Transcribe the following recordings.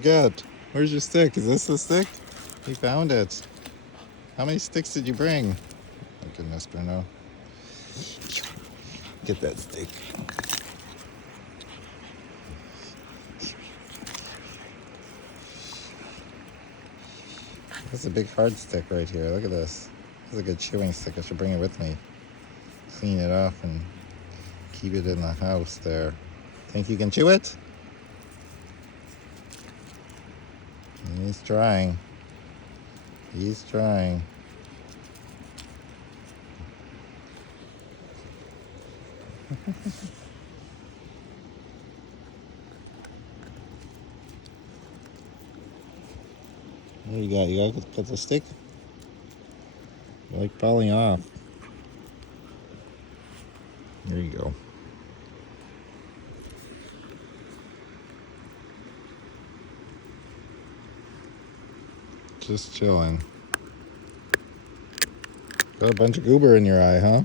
get? Where's your stick? Is this the stick? He found it. How many sticks did you bring? Oh goodness, Bruno. Get that stick. That's a big hard stick right here. Look at this. This is a good chewing stick. I should bring it with me. Clean it off and keep it in the house there. Think you can chew it? He's trying. He's trying. What do you got? You got the stick? You're like falling off. There you go. Just chilling. Got a bunch of goober in your eye, huh?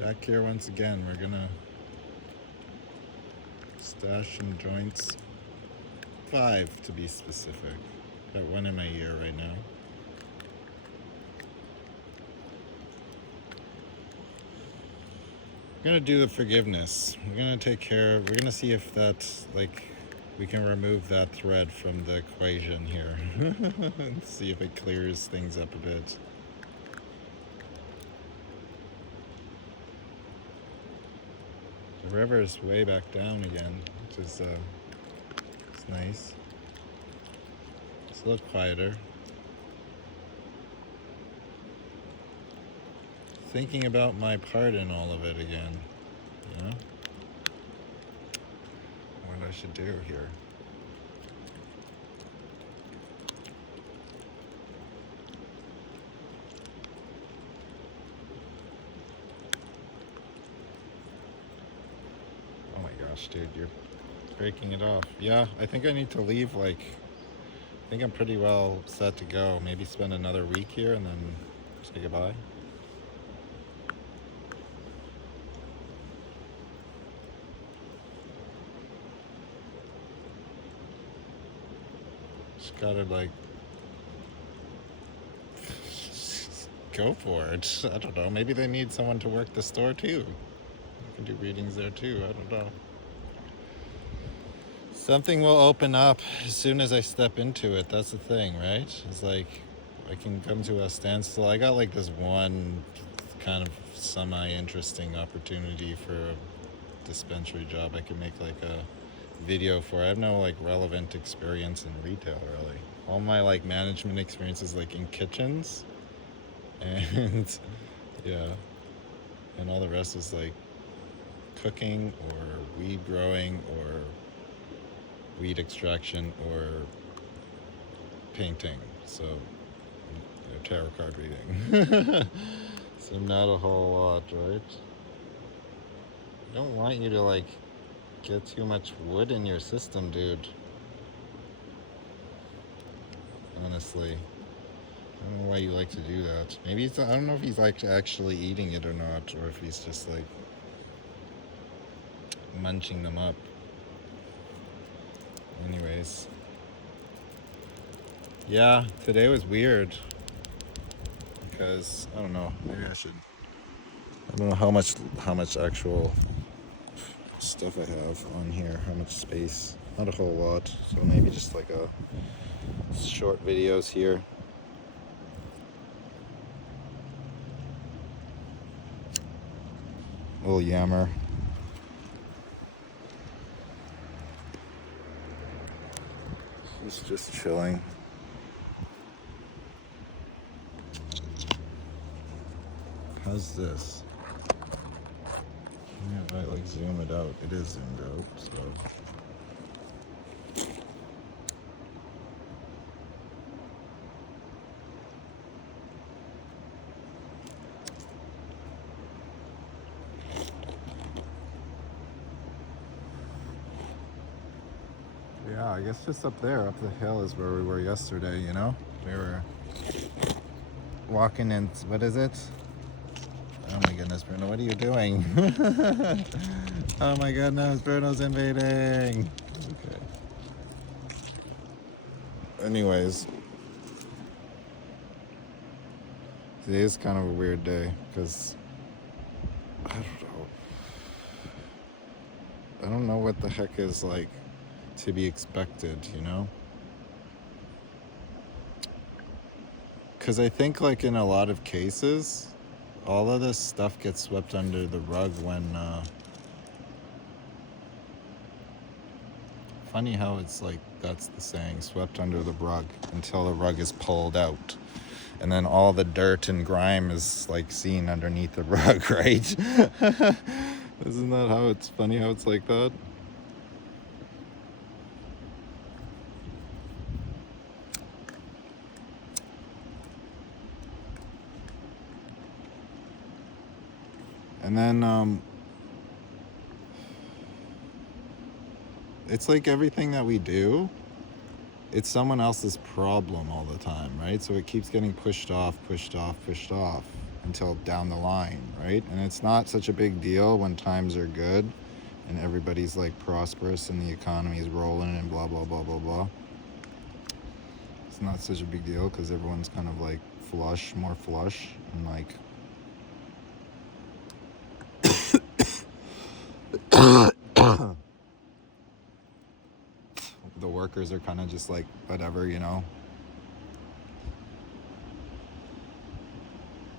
Back here once again, we're gonna stash some joints. 5 to be specific. Got one in my ear right now. We're gonna do the forgiveness. We're gonna see if that's like, we can remove that thread from the equation here. And see if it clears things up a bit. The river is way back down again, which is it's nice. It's a little quieter. Thinking about my part in all of it again, you know? What I should do here. Oh my gosh, dude, you're breaking it off. Yeah, I think I need to leave, like, I think I'm pretty well set to go. Maybe spend another week here and then say goodbye. Just gotta, like, go for it. I don't know. Maybe they need someone to work the store too. You can do readings there too. I don't know. Something will open up as soon as I step into it. That's the thing, right? It's like I can come to a standstill. I got like this one kind of semi-interesting opportunity for a dispensary job. I can make like a video for. I have no like relevant experience in retail really. All my like management experience is like in kitchens, and yeah, and all the rest is like cooking or weed growing or weed extraction or painting. So tarot card reading. So not a whole lot, right? I don't want you to like get too much wood in your system, dude. Honestly, I don't know why you like to do that. Maybe I don't know if he's like actually eating it or not, or if he's just like munching them up. Anyways, yeah, today was weird because I don't know. Maybe I should. I don't know how much actual stuff I have on here. How much space? Not a whole lot. So maybe just like a short videos here. Little yammer. He's just chilling. How's this? Yeah, if I like zoom it out, it is zoomed out, so. Yeah, I guess just up there, up the hill is where we were yesterday, you know? We were walking in, what is it? Oh my goodness, Bruno, what are you doing? Oh my goodness, Bruno's invading. Okay. Anyways, today is kind of a weird day because I don't know. I don't know what the heck is like to be expected, you know? Because I think, like, in a lot of cases, all of this stuff gets swept under the rug when. Funny how it's like, that's the saying, swept under the rug until the rug is pulled out. And then all the dirt and grime is, like, seen underneath the rug, right? Isn't that how it's funny how it's like that? And then, it's like everything that we do, it's someone else's problem all the time, right? So it keeps getting pushed off until down the line, right? And it's not such a big deal when times are good and everybody's like prosperous and the economy is rolling and blah, blah, blah, blah, blah. It's not such a big deal because everyone's kind of like more flush, and like the workers are kind of just like whatever, you know,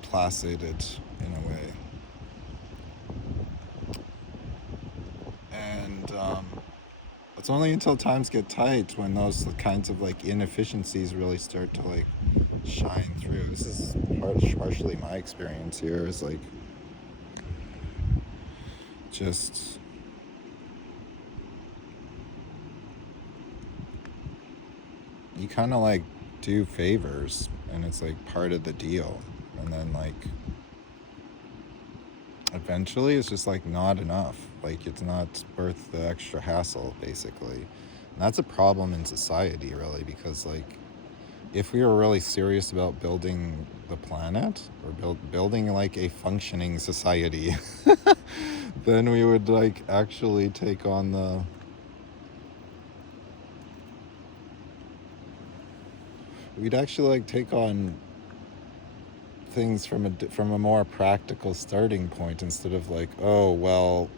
placated in a way. And it's only until times get tight when those kinds of like inefficiencies really start to like shine through. This is partially my experience here, is like just you kind of like do favors and it's like part of the deal, and then like eventually it's just like not enough, like it's not worth the extra hassle basically. And that's a problem in society really, because like if we were really serious about building the planet or building like a functioning society, then we would like actually take on we'd actually like take on things from a more practical starting point, instead of like, oh well,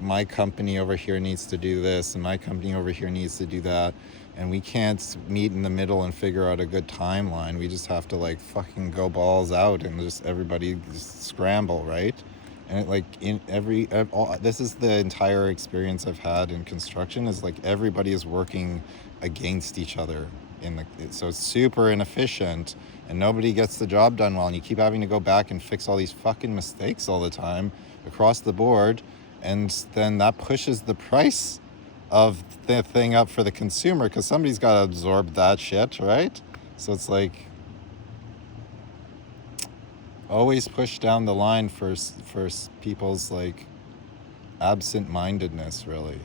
my company over here needs to do this and my company over here needs to do that, and we can't meet in the middle and figure out a good timeline. We just have to like fucking go balls out and just everybody just scramble, right? And it, like in this is the entire experience I've had in construction, is like everybody is working against each other so it's super inefficient and nobody gets the job done well, and you keep having to go back and fix all these fucking mistakes all the time across the board, and then that pushes the price of the thing up for the consumer because somebody's got to absorb that shit, right? So it's like always push down the line for people's like absent-mindedness really,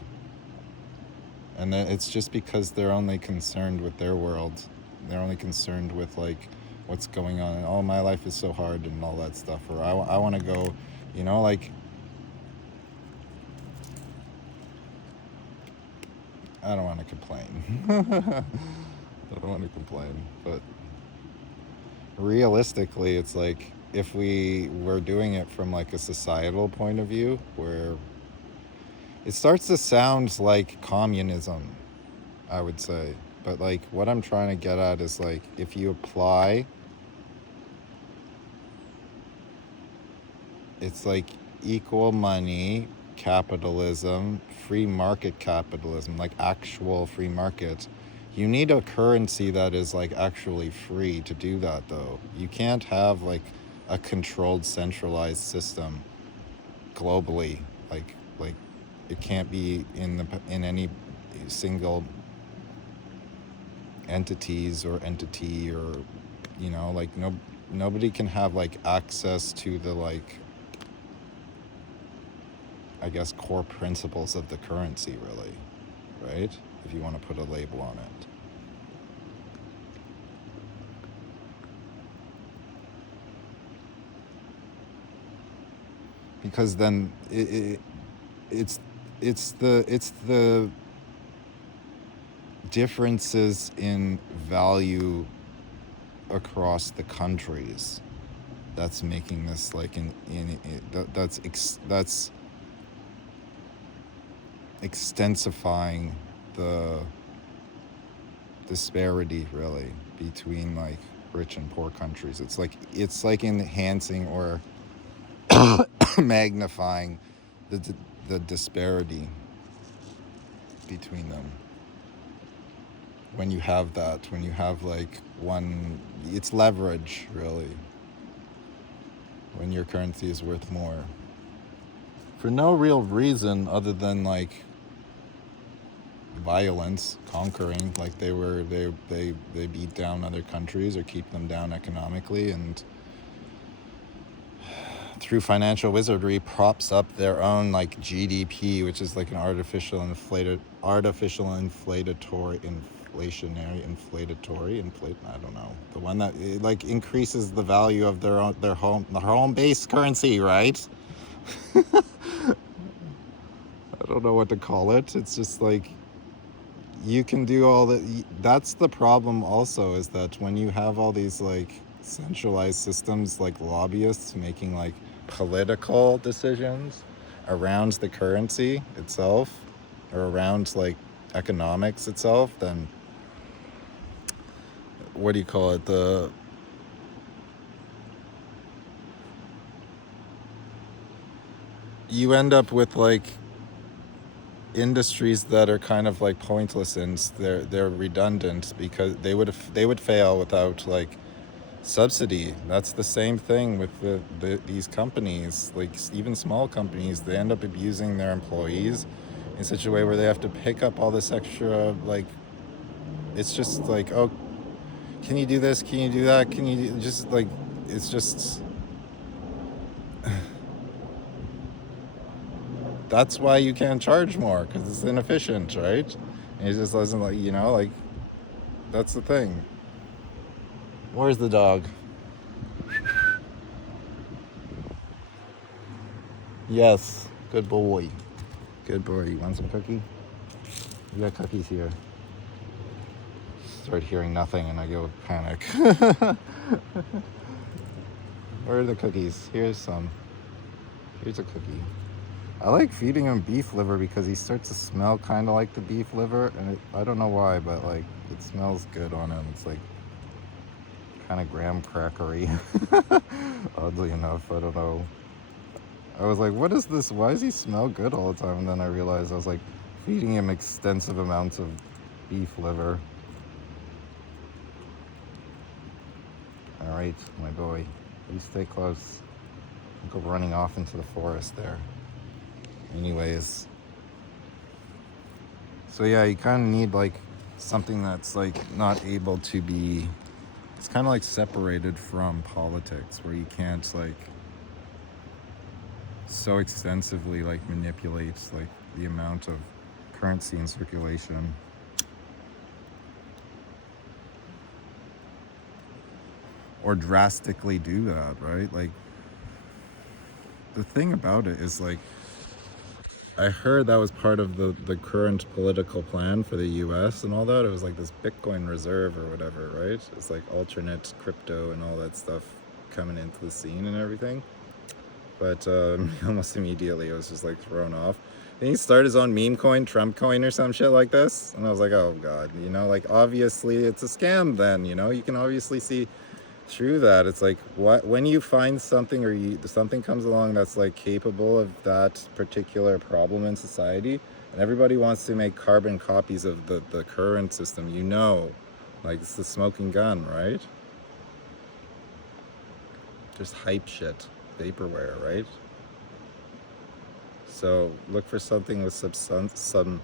and then it's just because they're only concerned with their world. They're only concerned with like what's going on, and oh, my life is so hard and all that stuff, or I want to go, you know, like I don't want to complain. I don't want to complain, but realistically, it's like if we were doing it from like a societal point of view, where it starts to sound like communism, I would say. But like what I'm trying to get at is like if you apply, it's like equal money capitalism, free market capitalism, like actual free market. You need a currency that is like actually free to do that though. You can't have like a controlled centralized system globally. Like it can't be in any single entities or entity, or you know, like nobody can have like access to the like, I guess, core principles of the currency really, right? if you want to put a label on it. Because then it's the differences in value across the countries that's making this like that's extensifying the disparity really between like rich and poor countries. It's like enhancing or magnifying the disparity between them. When you have like one, it's leverage really. When your currency is worth more, for no real reason other than like violence, conquering, like they beat down other countries or keep them down economically, and through financial wizardry props up their own like GDP, which is like an inflationary, I don't know, the one that like increases the value of their home base currency, right? I don't know what to call it. It's just like you can do all that. That's the problem also, is that when you have all these like centralized systems like lobbyists making like political decisions around the currency itself or around like economics itself, then what do you call it, you end up with like industries that are kind of like pointless, and they're redundant because they would fail without like subsidy. That's the same thing with these companies, like even small companies. They end up abusing their employees in such a way where they have to pick up all this extra, like, it's just like, oh, can you do this, can you do that, can you do, just like, it's just that's why you can't charge more, because it's inefficient, right? And it just doesn't, like, like, that's the thing. Where's the dog? Yes, good boy. Good boy. You want some cookie? We got cookies here. Start hearing nothing and I go panic. Where are the cookies? Here's some. Here's a cookie. I like feeding him beef liver because he starts to smell kind of like the beef liver, and I don't know why, but like it smells good on him. It's like kind of graham crackery. Oddly enough, I don't know. I was like, what is this? Why does he smell good all the time? And then I realized I was like feeding him extensive amounts of beef liver. All right, my boy, you stay close. I'll go running off into the forest there. Anyways, so yeah, you kind of need like something that's like not able to be, it's kind of like separated from politics, where you can't like so extensively like manipulate like the amount of currency in circulation. Or drastically do that, right? Like, the thing about it is like, I heard that was part of the current political plan for the US and all that. It was like this Bitcoin reserve or whatever, right? It's like alternate crypto and all that stuff coming into the scene and everything. But almost immediately it was just like thrown off. Then he started his own meme coin, Trump coin or some shit like this. And I was like, oh God, like obviously it's a scam then, you can obviously see through that. It's like, what, when you find something or something comes along that's like capable of that particular problem in society, and everybody wants to make carbon copies of the current system, like it's the smoking gun, right? Just hype shit, vaporware, right? So look for something with some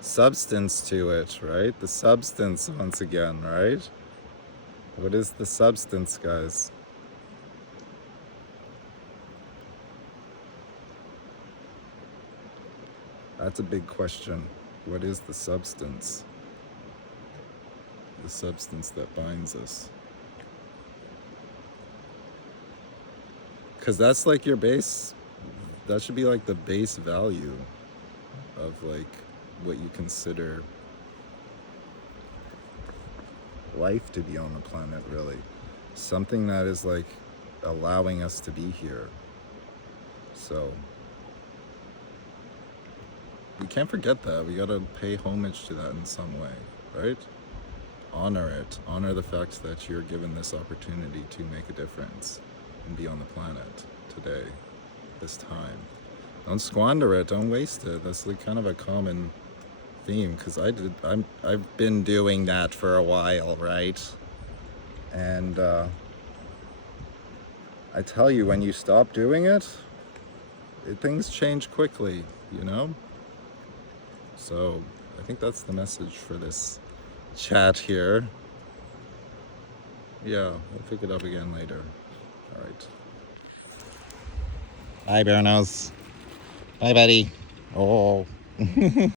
substance to it, right? The substance once again, right? What is the substance, guys? That's a big question. What is the substance? The substance that binds us. Because that's like your base, that should be like the base value of like what you consider life to be on the planet, really. Something that is like allowing us to be here. So we can't forget that. We gotta pay homage to that in some way, right? Honor it. Honor the fact that you're given this opportunity to make a difference and be on the planet today, this time. Don't squander it. Don't waste it. That's like kind of a common theme, because I've been doing that for a while, right? And I tell you, when you stop doing it, things change quickly, you know? So I think that's the message for this chat here. Yeah, we'll pick it up again later. All right. Bye, Bernos. Bye, buddy. Oh.